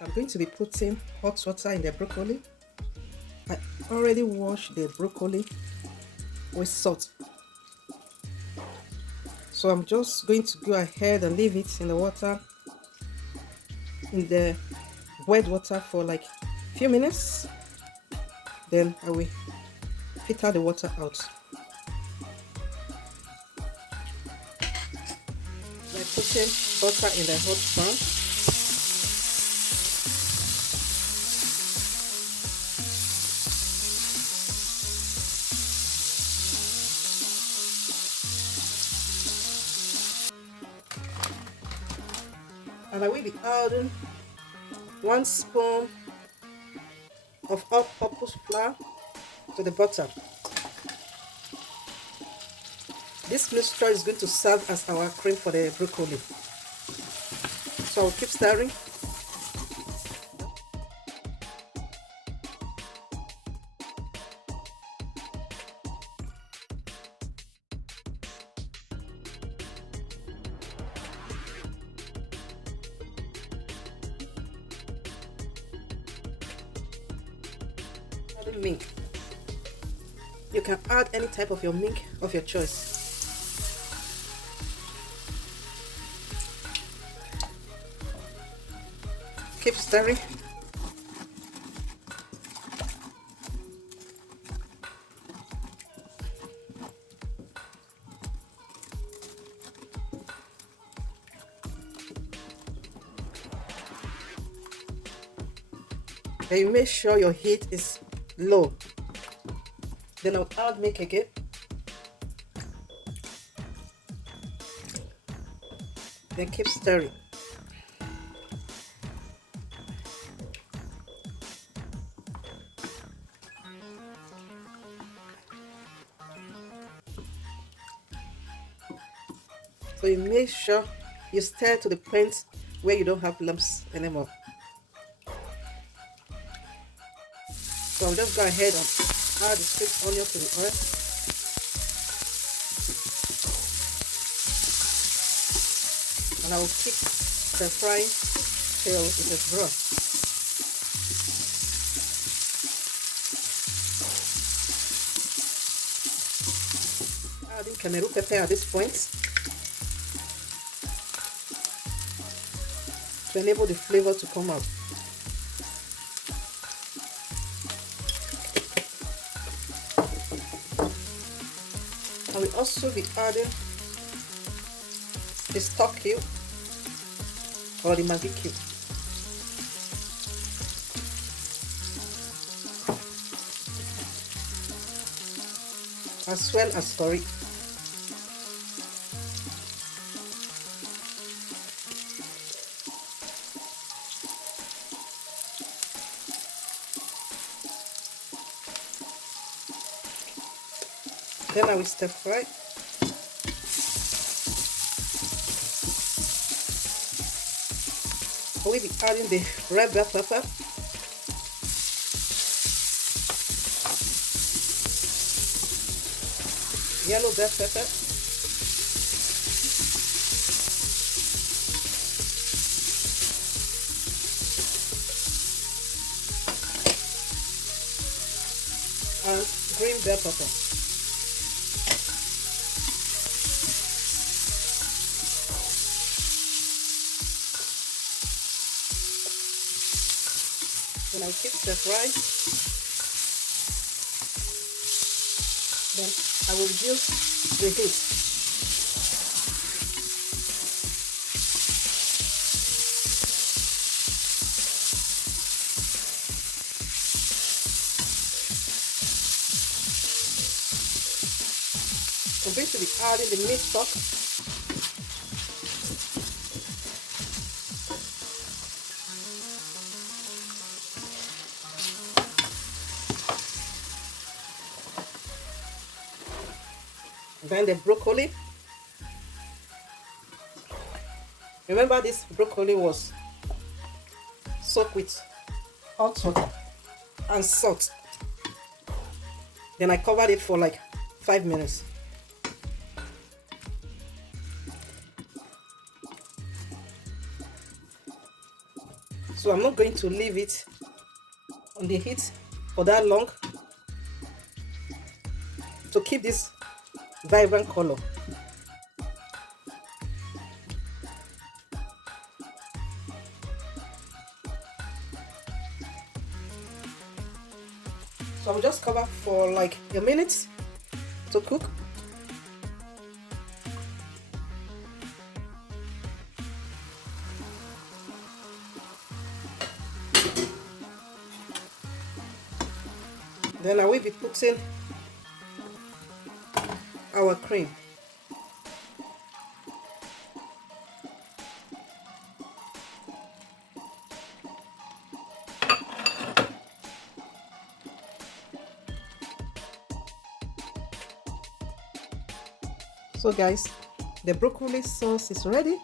I'm going to be putting hot water in the broccoli. I already washed the broccoli with salt. So I'm just going to go ahead and leave it in the water, in the boiled water for like a few minutes. Then I will filter the water out. By putting butter in the hot pan. And I will be adding 1 spoon of all-purpose flour to the butter. This mixture is going to serve as our cream for the broccoli. So I'll keep stirring. Adding milk. You can add any type of your milk of your choice. Keep stirring. Then you make sure your heat is low. Then I'll add milk again. Then keep stirring. So you make sure you stir to the point where you don't have lumps anymore. So I'll just go ahead and add the sweet onion to the oil. And I will keep stir frying till it is brown. Adding Cameroon pepper at this point to enable the flavor to come out. I will also be adding the stock cube or the Maggi cube. As well as curry. Then I will stir fry. I will be adding the red bell pepper, yellow bell pepper, and green bell pepper. Then I'll keep the fry. Then I will reduce the heat. I'm going to be adding the meat stock. Then the broccoli. Remember, this broccoli was soaked with hot water and salt. Then I covered it for like 5 minutes. So I'm not going to leave it on the heat for that long to keep this vibrant color. So I'll just cover for like a minute to cook. Then I will be putting our cream. So guys, the broccoli sauce is ready.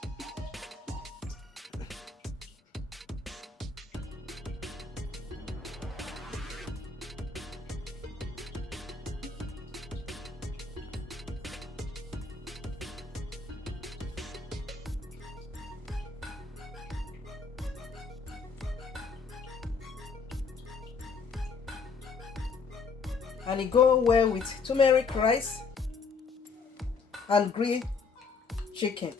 And it go well with turmeric rice and grilled chicken.